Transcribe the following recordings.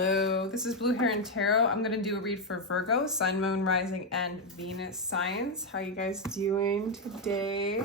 Hello, this is Blue Heron Tarot. I'm going to do a read for Virgo, Sun, Moon, Rising, and Venus signs. How you guys doing today?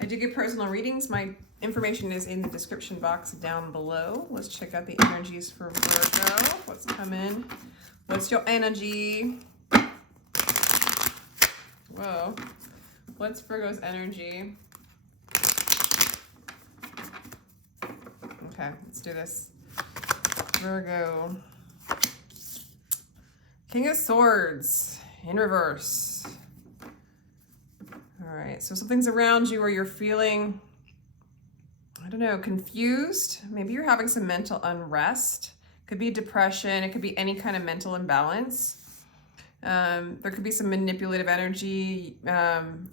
I do get personal readings. My information is in the description box down below. Let's check out the energies for Virgo. What's coming? What's your energy? Whoa. What's Virgo's energy? Okay, let's do this. Virgo. King of Swords in reverse. All right, so something's around you or you're feeling, I don't know, confused. Maybe you're having some mental unrest. Could be depression. It could be any kind of mental imbalance. There could be some manipulative energy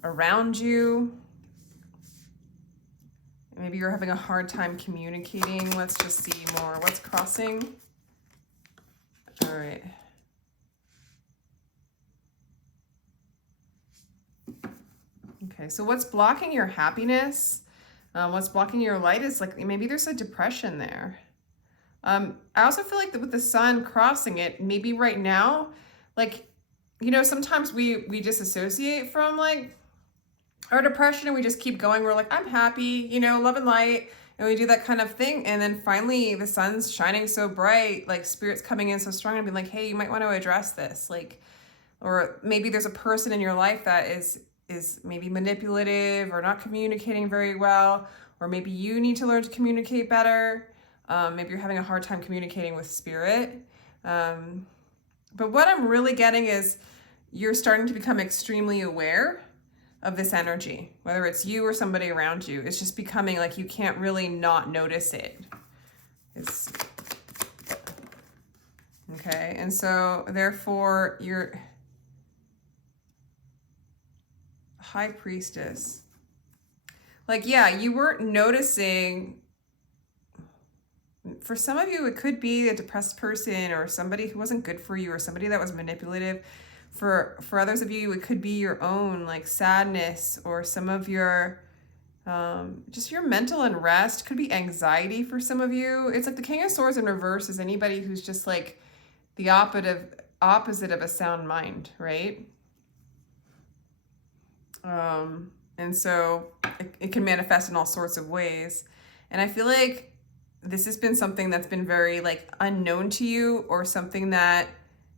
around you. Maybe you're having a hard time communicating. Let's just see more. What's crossing? All right. Okay, so what's blocking your happiness? What's blocking your light is like maybe there's a depression there. I also feel like with the sun crossing it, maybe right now, like, you know, sometimes we disassociate from like our depression and we just keep going. We're like, I'm happy, you know, love and light. And we do that kind of thing. And then finally the sun's shining so bright, like spirit's coming in so strong and be like, hey, you might want to address this. Like, or maybe there's a person in your life that is maybe manipulative or not communicating very well. Or maybe you need to learn to communicate better. Maybe you're having a hard time communicating with spirit. But what I'm really getting is you're starting to become extremely aware of this energy, whether it's you or somebody around you. It's just becoming like you can't really not notice it. It's okay. And so therefore you're High Priestess. Like, yeah, you weren't noticing. For some of you, it could be a depressed person or somebody who wasn't good for you or somebody that was manipulative. For others of you, it could be your own like sadness or some of your, just your mental unrest. Could be anxiety for some of you. It's like the King of Swords in reverse is anybody who's just like the opposite of a sound mind, right? And so it can manifest in all sorts of ways. And I feel like this has been something that's been very like unknown to you, or something that,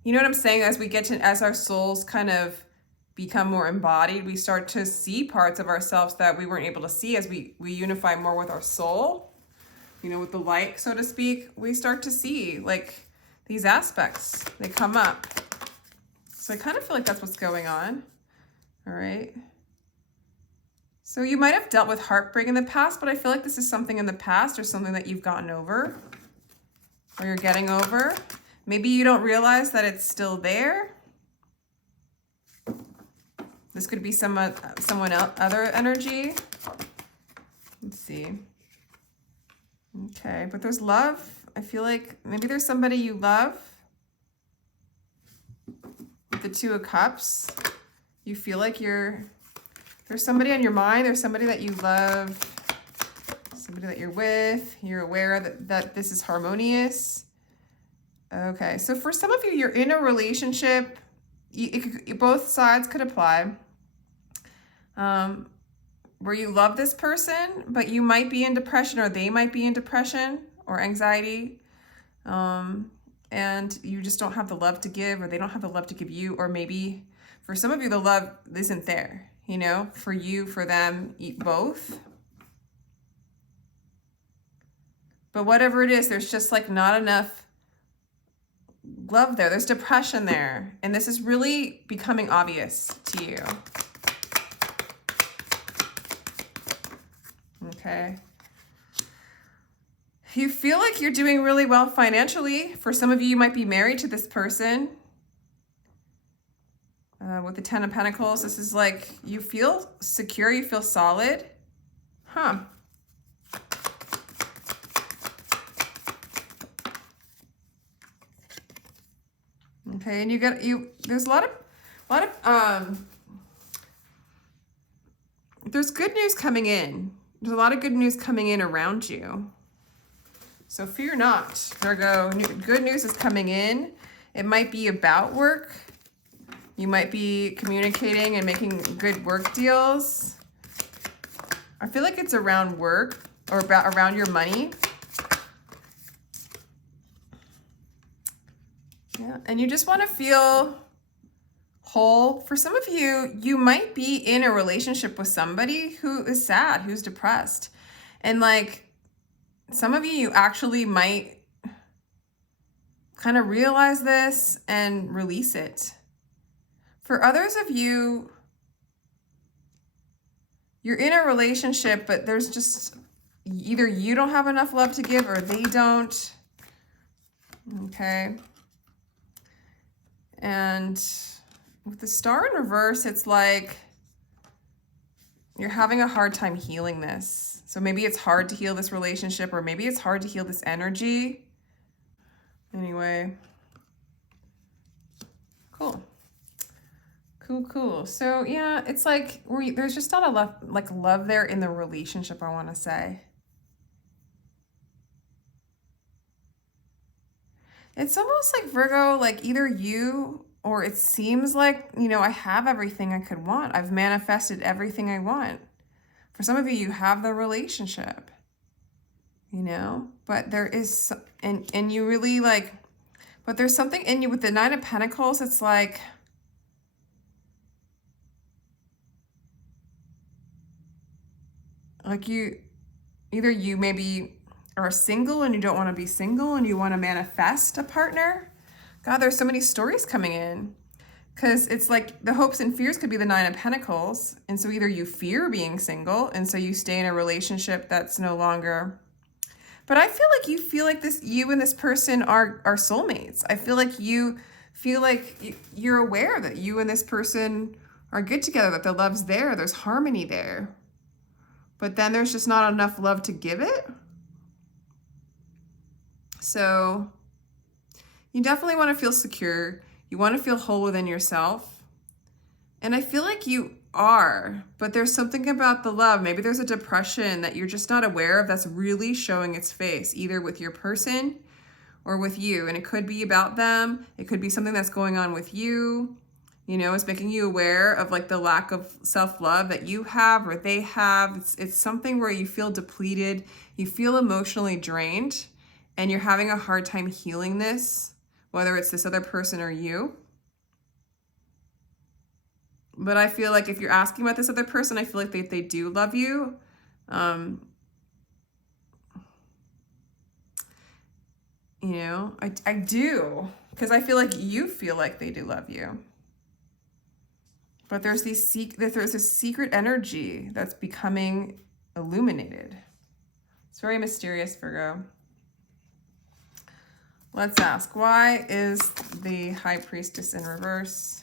you know what I'm saying? As our souls kind of become more embodied, we start to see parts of ourselves that we weren't able to see as we unify more with our soul, you know, with the light, so to speak. We start to see like these aspects, they come up. So I kind of feel like that's what's going on. All right. So you might have dealt with heartbreak in the past, but I feel like this is something in the past or something that you've gotten over or you're getting over. Maybe you don't realize that it's still there. This could be someone else, other energy. Let's see. Okay, but there's love. I feel like maybe there's somebody you love. With the Two of Cups. You feel like there's somebody on your mind. There's somebody that you love. Somebody that you're with. You're aware that this is harmonious. Okay, so for some of you, you're in a relationship. Both sides could apply. Where you love this person, but you might be in depression, or they might be in depression or anxiety. And you just don't have the love to give, or they don't have the love to give you. Or maybe for some of you, the love isn't there, you know, for you, for them, both. But whatever it is, there's just like not enough love there. There's depression there. And this is really becoming obvious to you. Okay. You feel like you're doing really well financially. For some of you, you might be married to this person. With the Ten of Pentacles, this is like you feel secure, you feel solid. Huh. Okay, and there's a lot of there's good news coming in. There's a lot of good news coming in around you. So fear not, Virgo. Good news is coming in. It might be about work. You might be communicating and making good work deals. I feel like it's around work or around your money. Yeah, and you just want to feel whole. For some of you, you might be in a relationship with somebody who is sad, who's depressed. And like some of you actually might kind of realize this and release it. For others of you, you're in a relationship, but there's just either you don't have enough love to give or they don't. Okay. And with the star in reverse, it's like you're having a hard time healing this. So maybe it's hard to heal this relationship, or maybe it's hard to heal this energy. Anyway. Cool. Cool. So yeah, it's like there's just not a love there in the relationship, I want to say. It's almost like Virgo, like either you or it seems like, you know, I have everything I could want. I've manifested everything I want. For some of you, you have the relationship, you know, but there is, and you really like, but there's something in you with the Nine of Pentacles. It's like, either you maybe are single and you don't want to be single and you want to manifest a partner. God, there's so many stories coming in because it's like the hopes and fears could be the Nine of Pentacles. And so either you fear being single and so you stay in a relationship that's no longer, but I feel like you and this person are soulmates. I feel like you're aware that you and this person are good together, that the love's there, there's harmony there. But then there's just not enough love to give it. So you definitely want to feel secure. You want to feel whole within yourself. And I feel like you are, but there's something about the love. Maybe there's a depression that you're just not aware of that's really showing its face, either with your person or with you. And it could be about them. It could be something that's going on with you. You know, it's making you aware of like the lack of self-love that you have or they have. It's something where you feel depleted, you feel emotionally drained, and you're having a hard time healing this, whether it's this other person or you. But I feel like if you're asking about this other person, I feel like they do love you. You know, I do, because I feel like you feel like they do love you. But there's this secret energy that's becoming illuminated. It's very mysterious, Virgo. Let's ask, why is the High Priestess in reverse?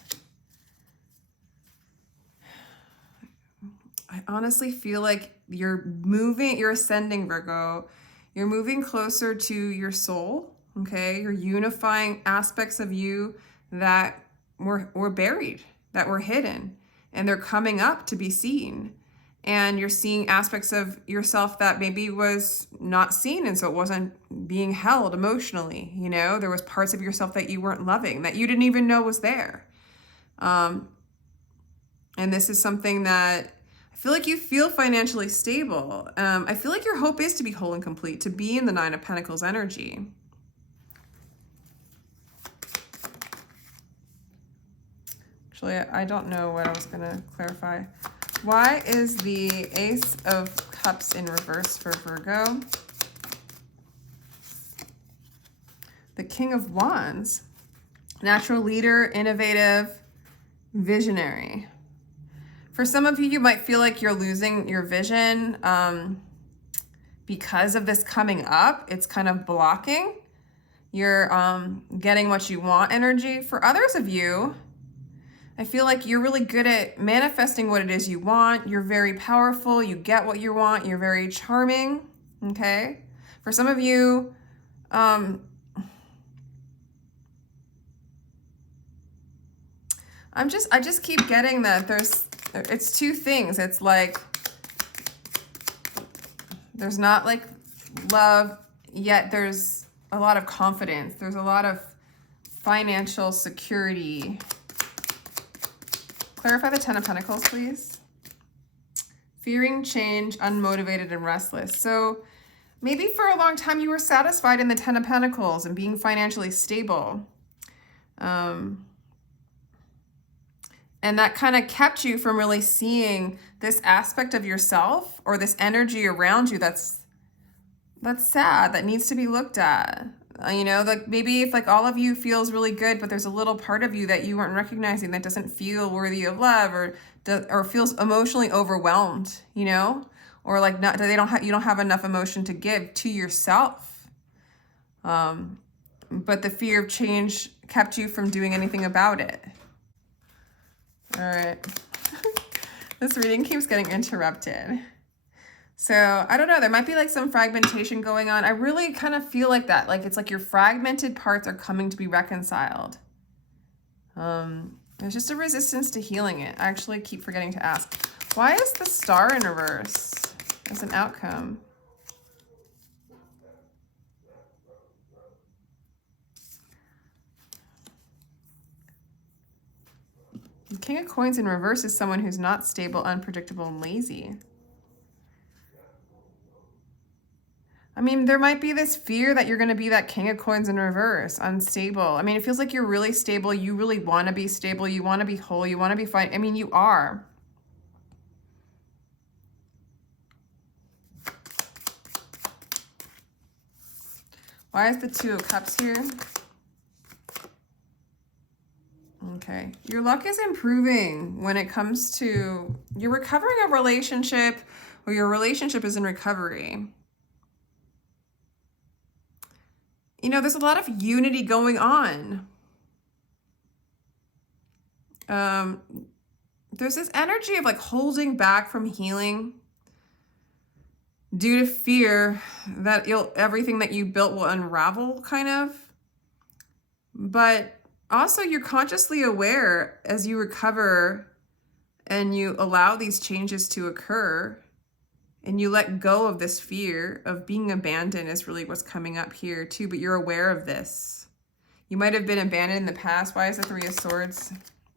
I honestly feel like you're ascending, Virgo. You're moving closer to your soul, okay? You're unifying aspects of you that were buried, that were hidden, and they're coming up to be seen. And you're seeing aspects of yourself that maybe was not seen, and so it wasn't being held emotionally, you know? There was parts of yourself that you weren't loving, that you didn't even know was there. And this is something that I feel like you feel financially stable. I feel like your hope is to be whole and complete, to be in the Nine of Pentacles energy. Actually, I don't know what I was going to clarify. Why is the Ace of Cups in reverse for Virgo? The King of Wands. Natural leader, innovative, visionary. For some of you, you might feel like you're losing your vision because of this coming up. It's kind of blocking your getting what you want energy. For others of you, I feel like you're really good at manifesting what it is you want. You're very powerful. You get what you want. You're very charming, okay? For some of you, I just keep getting that it's two things. It's like, there's not like love. yet there's a lot of confidence. There's a lot of financial security. Clarify the Ten of Pentacles, please. Fearing change, unmotivated, and restless. So maybe for a long time you were satisfied in the Ten of Pentacles and being financially stable. And that kind of kept you from really seeing this aspect of yourself or this energy around you that's sad, that needs to be looked at. You know, like maybe if like all of you feels really good, but there's a little part of you that you weren't recognizing that doesn't feel worthy of love or feels emotionally overwhelmed, you know, or like not, you don't have enough emotion to give to yourself. But the fear of change kept you from doing anything about it. All right. This reading keeps getting interrupted. So I don't know, there might be like some fragmentation going on. I really kind of feel like that. Like it's like your fragmented parts are coming to be reconciled. There's just a resistance to healing it. I actually keep forgetting to ask, why is the Star in reverse as an outcome? The King of Coins in reverse is someone who's not stable, unpredictable, and lazy. I mean, there might be this fear that you're going to be that King of Coins in reverse, unstable. I mean, it feels like you're really stable. You really want to be stable. You want to be whole. You want to be fine. I mean, you are. Why is the Two of Cups here? Okay. Your luck is improving when it comes to you're recovering a relationship or your relationship is in recovery. You know, there's a lot of unity going on. There's this energy of like holding back from healing due to fear that everything that you built will unravel, kind of. But also, you're consciously aware as you recover and you allow these changes to occur and you let go of this fear of being abandoned is really what's coming up here too, but you're aware of this. You might have been abandoned in the past. Why is the Three of Swords?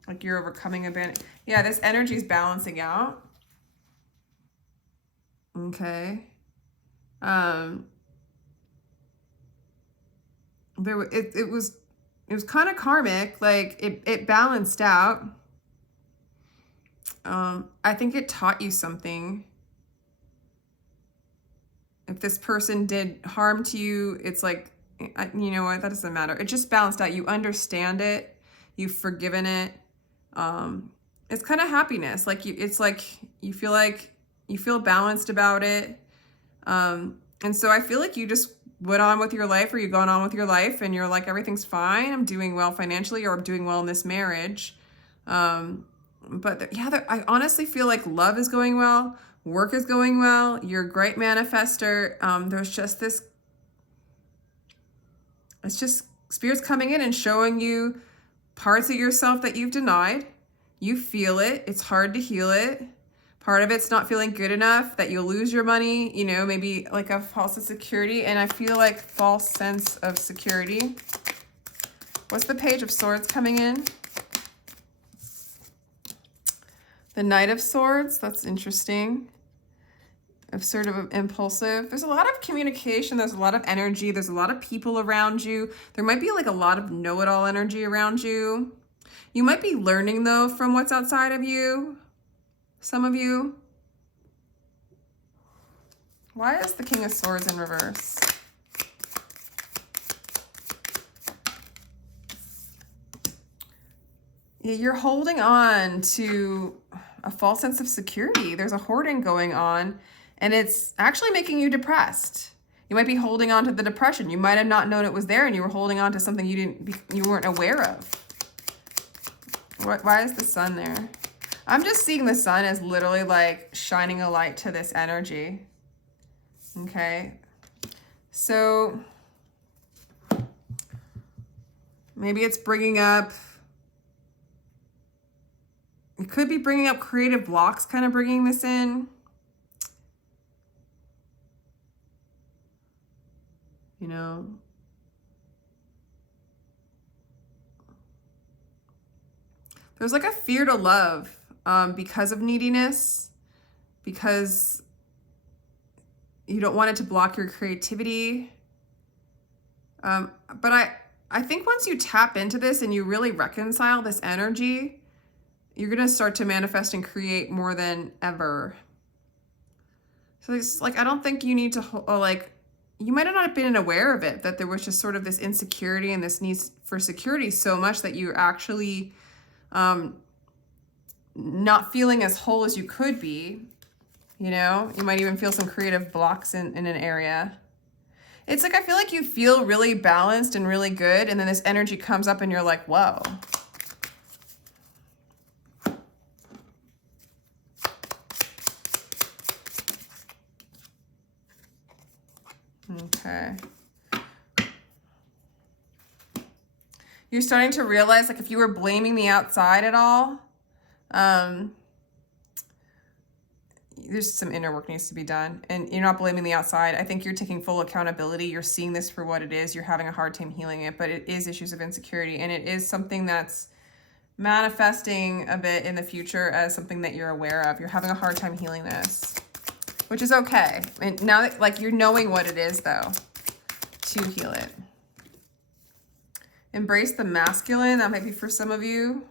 Like you're overcoming abandonment. Yeah, this energy is balancing out. Okay. It was kind of karmic, like it balanced out. I think it taught you something. If this person did harm to you, it's like, you know what, that doesn't matter. It just balanced out. You understand it. You've forgiven it. It's kind of happiness. It's like you feel balanced about it. And so I feel like you just went on with your life, or you've gone on with your life and you're like, everything's fine. I'm doing well financially, or I'm doing well in this marriage. I honestly feel like love is going well. Work is going well. You're a great manifester. There's just this, it's just Spirit's coming in and showing you parts of yourself that you've denied. You feel it. It's hard to heal it. Part of it's not feeling good enough, that you'll lose your money, you know, maybe like a false security. And I feel like false sense of security. What's the Page of Swords coming in? The Knight of Swords, that's interesting. Sort of impulsive. There's a lot of communication. There's a lot of energy. There's a lot of people around you. There might be like a lot of know-it-all energy around you. You might be learning though from what's outside of you. Some of you. Why is the King of Swords in reverse? You're holding on to a false sense of security. There's a hoarding going on, and it's actually making you depressed. You might be holding on to the depression. You might have not known it was there, and you were holding on to something you weren't aware of. Why is the Sun there? I'm just seeing the Sun as literally like shining a light to this energy. Okay. So maybe it's bringing up, it could be bringing up creative blocks, kind of bringing this in. There's like a fear to love because of neediness, because you don't want it to block your creativity. But I think once you tap into this and you really reconcile this energy, you're going to start to manifest and create more than ever. So it's like, I don't think you need to, like, you might have not been aware of it, that there was just sort of this insecurity and this need for security so much that you're actually not feeling as whole as you could be. You know, you might even feel some creative blocks in an area. It's like, I feel like you feel really balanced and really good, and then this energy comes up and you're like, whoa. Okay. You're starting to realize, like, if you were blaming the outside at all, there's some inner work needs to be done, and you're not blaming the outside. I think you're taking full accountability. You're seeing this for what it is. You're having a hard time healing it, but it is issues of insecurity, and it is something that's manifesting a bit in the future as something that you're aware of. You're having a hard time healing this, which is okay. And now that, like, you're knowing what it is, though, to heal it. Embrace the masculine. That might be for some of you.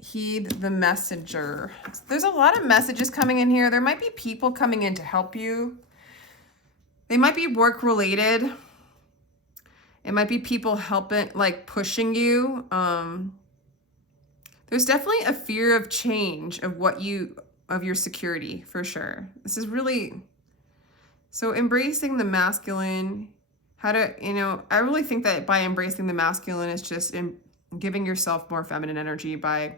Heed the messenger. There's a lot of messages coming in here. There might be people coming in to help you. They might be work related. It might be people helping, like, pushing you. There's definitely a fear of change of your security, for sure. This is really, so embracing the masculine, how to, you know, I really think that by embracing the masculine is just giving yourself more feminine energy by,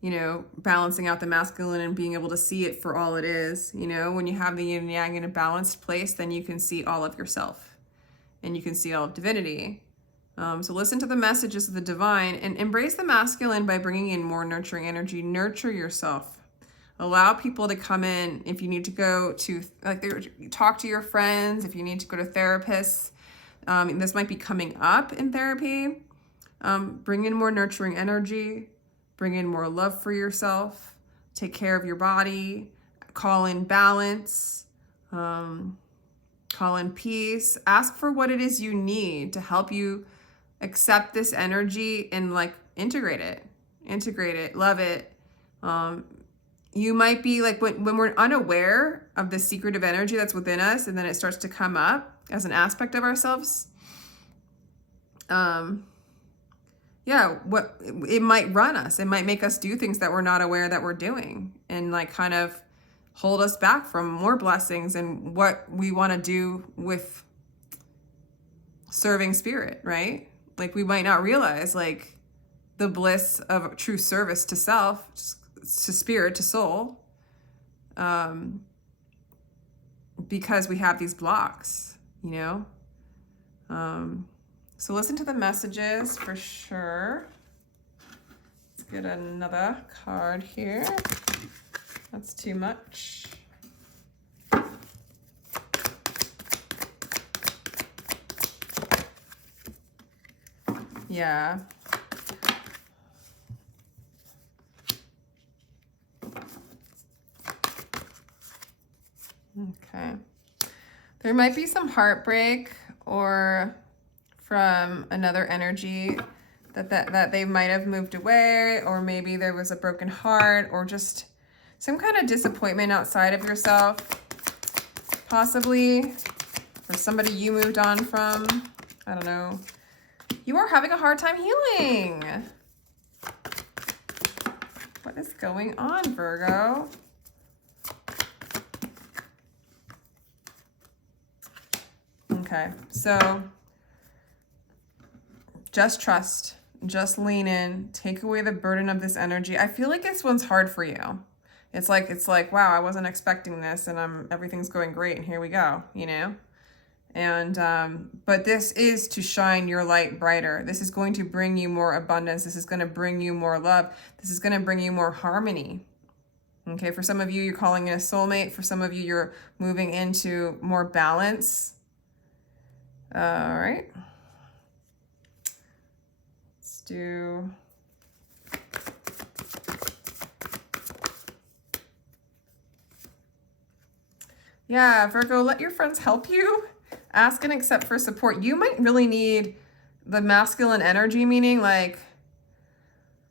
you know, balancing out the masculine and being able to see it for all it is. You know, when you have the yin and yang in a balanced place, then you can see all of yourself and you can see all of divinity. So listen to the messages of the divine and embrace the masculine by bringing in more nurturing energy. Nurture yourself. Allow people to come in. If you need to go to, like, talk to your friends, if you need to go to therapists, this might be coming up in therapy. Bring in more nurturing energy. Bring in more love for yourself. Take care of your body. Call in balance. Call in peace. Ask for what it is you need to help you accept this energy and, like, integrate it, love it. You might be like, when we're unaware of the secretive energy that's within us, and then it starts to come up as an aspect of ourselves. Yeah, it might run us. It might make us do things that we're not aware that we're doing, and, like, kind of hold us back from more blessings and what we want to do with serving spirit, right? Like, we might not realize, like, the bliss of true service to self, to spirit, to soul, because we have these blocks, you know? So listen to the messages for sure. Let's get another card here. That's too much. Yeah. Okay. There might be some heartbreak or from another energy that they might have moved away, or maybe there was a broken heart or just some kind of disappointment outside of yourself, possibly, or somebody you moved on from. I don't know. You are having a hard time healing. What is going on, Virgo? Okay, so just trust, just lean in, take away the burden of this energy. I feel like this one's hard for you. It's like, wow, I wasn't expecting this, and everything's going great, and here we go, you know? And, but this is to shine your light brighter. This is going to bring you more abundance. This is going to bring you more love. This is going to bring you more harmony. Okay, for some of you, you're calling in a soulmate. For some of you, you're moving into more balance. All right. Let's do... Yeah, Virgo, let your friends help you. Ask and accept for support. You might really need the masculine energy, meaning like,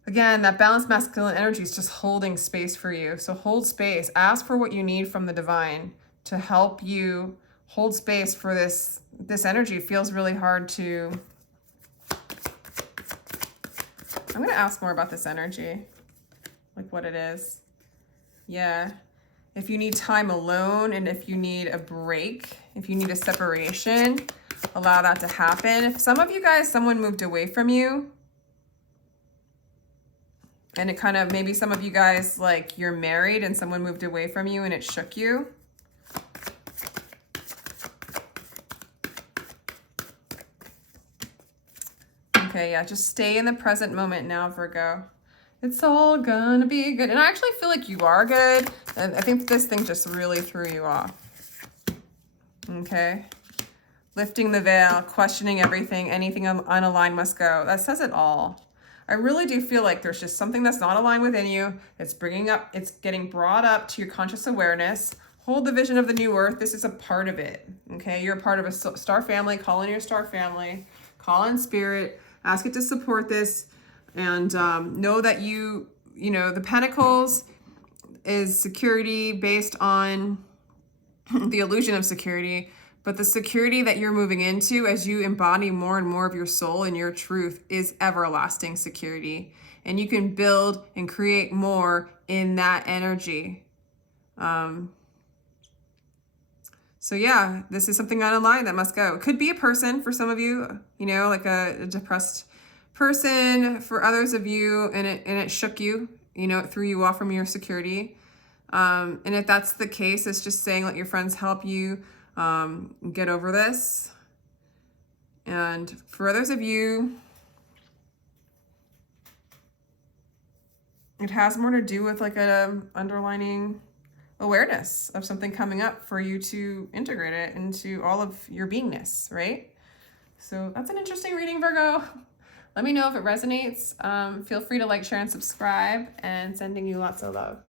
again, that balanced masculine energy is just holding space for you. So hold space. Ask for what you need from the divine to help you hold space for this energy. It feels really hard to... I'm going to ask more about this energy, like what it is. Yeah. If you need time alone and if you need a break, if you need a separation, allow that to happen. If some of you guys, someone moved away from you, and it kind of, maybe some of you guys, like you're married and someone moved away from you and it shook you. Okay, yeah, just stay in the present moment now, Virgo. It's all gonna be good. And I actually feel like you are good. And I think this thing just really threw you off. Okay. Lifting the veil, questioning everything, anything unaligned must go. That says it all. I really do feel like there's just something that's not aligned within you. It's getting brought up to your conscious awareness. Hold the vision of the new earth. This is a part of it. Okay. You're a part of a star family. Call in your star family. Call in spirit. Ask it to support this. And know that you know, the Pentacles is security based on the illusion of security, but the security that you're moving into as you embody more and more of your soul and your truth is everlasting security. And you can build and create more in that energy. So yeah, this is something unaligned that must go. It could be a person for some of you, you know, like a depressed person. For others of you, and it shook you, you know, it threw you off from your security. And if that's the case, it's just saying, let your friends help you get over this. And for others of you, it has more to do with like a underlining awareness of something coming up for you to integrate it into all of your beingness, right? So that's an interesting reading, Virgo. Let me know if it resonates. Feel free to like, share, and subscribe, and sending you lots of love.